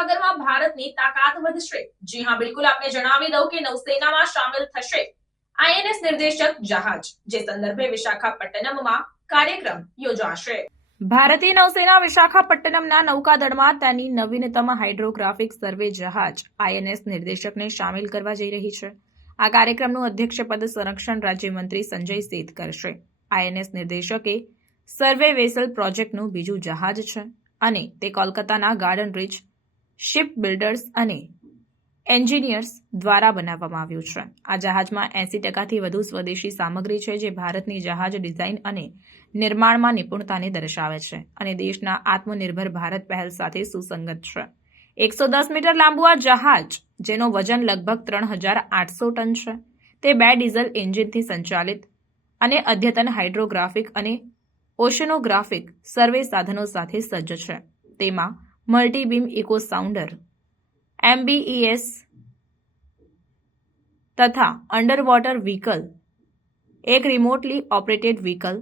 મહાસાગરમાં ભારતની તાકાત વધશે. જી હા, બિલકુલ આપને જણાવી દઉં કે નૌસેનામાં સામેલ થશે આઈએનએસ નિર્દેશક જહાજ, જે સંદર્ભે વિશાખાપટ્ટનમમાં કાર્યક્રમ યોજાશે. ભારતીય નૌસેના વિશાખાપટ્ટનમના નૌકાદળમાં તેની નવીનતમ હાઇડ્રોગ્રાફિક સર્વે જહાજ આઈએનએસ નિર્દેશકને સામેલ કરવા જઈ રહી છે. આ કાર્યક્રમનું અધ્યક્ષપદ સંરક્ષણ રાજ્યમંત્રી સંજય સેઠ કરશે. આઈએનએસ નિર્દેશકે સર્વે વેસલ પ્રોજેક્ટનું બીજું જહાજ છે અને તે કોલકાતાના ગાર્ડન રીચ શિપ બિલ્ડર્સ અને એન્જિનિયર્સ દ્વારા બનાવવામાં આવ્યું છે. આ જહાજમાં એંસી ટકાથી વધુ સ્વદેશી સામગ્રી છે જે ભારતની જહાજ ડિઝાઇન અને નિર્માણમાં નિપુણતાને દર્શાવે છે અને દેશના આત્મનિર્ભર ભારત પહેલ સાથે સુસંગત છે. એકસો દસ મીટર લાંબુ આ જહાજ, જેનો વજન લગભગ ત્રણ હજાર આઠસો ટન છે, તે બે ડીઝલ એન્જિનથી સંચાલિત અને અદ્યતન હાઇડ્રોગ્રાફિક અને ઓશનોગ્રાફિક સર્વે સાધનો સાથે સજ્જ છે. તેમાં મલ્ટીબીમ ઇકો સાઉન્ડર એમબીઈએસ તથા અંડરવોટર વ્હીકલ એક રિમોટલી ઓપરેટેડ વ્હીકલ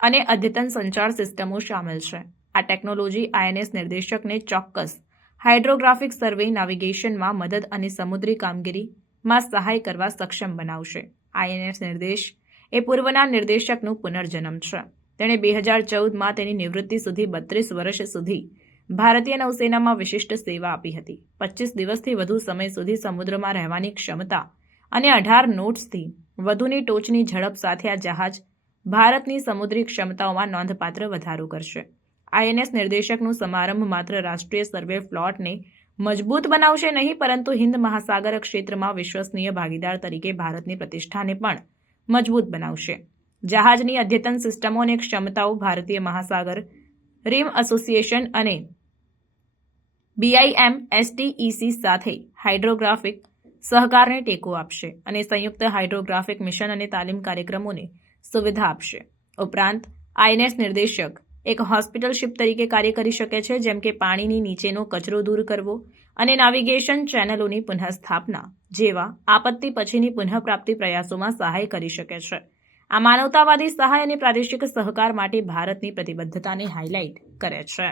અને અદ્યતન સંચાર સિસ્ટમો સામેલ છે. આ ટેકનોલોજી આઈએનએસ નિર્દેશકને ચોક્કસ હાઇડ્રોગ્રાફિક સર્વે નાવિગેશનમાં મદદ અને સમુદ્રી કામગીરીમાં સહાય કરવા સક્ષમ બનાવશે. આઈએનએસ નિર્દેશ એ પૂર્વના નિર્દેશકનું પુનર્જન્મ છે. તેણે બે હજાર ચૌદમાં તેની નિવૃત્તિ સુધી, બત્રીસ વર્ષ સુધી ભારતીય નૌસેનામાં વિશિષ્ટ સેવા આપી હતી. પચીસ દિવસથી વધુ સમય સુધી સમુદ્રમાં રહેવાની ક્ષમતા અને અઢાર નોટ્સથી વધુની ટોચની ઝડપ સાથે આ જહાજ ભારતની સમુદ્રી ક્ષમતાઓમાં નોંધપાત્ર વધારો કરશે. આઈએનએસ નિર્દેશકનું સમારંભ માત્ર રાષ્ટ્રીય સર્વે ફ્લોટને મજબૂત બનાવશે નહીં, પરંતુ હિન્દ મહાસાગર ક્ષેત્રમાં વિશ્વસનીય ભાગીદાર તરીકે ભારતની પ્રતિષ્ઠાને પણ મજબૂત બનાવશે. જહાજની અદ્યતન સિસ્ટમો અને ક્ષમતાઓ ભારતીય મહાસાગર રીમ એસોસિએશન અને બીઆઈએમ એસટીઈસી સાથે હાઇડ્રોગ્રાફિક સહકારને ટેકો આપશે અને સંયુક્ત હાઇડ્રોગ્રાફિક મિશન અને તાલીમ કાર્યક્રમોને સુવિધા આપશે. ઉપરાંત આઈએનએસ નિર્દેશક એક હોસ્પિટલ શિપ તરીકે કાર્ય કરી શકે છે, જેમ કે પાણીની નીચેનો કચરો દૂર કરવો અને નાવિગેશન ચેનલોની પુનઃસ્થાપના જેવા આપત્તિ પછીની પુનઃપ્રાપ્તિ પ્રયાસોમાં સહાય કરી શકે છે. આ માનવતાવાદી સહાય અને પ્રાદેશિક સહકાર માટે ભારતની પ્રતિબદ્ધતાને હાઇલાઇટ કરે છે.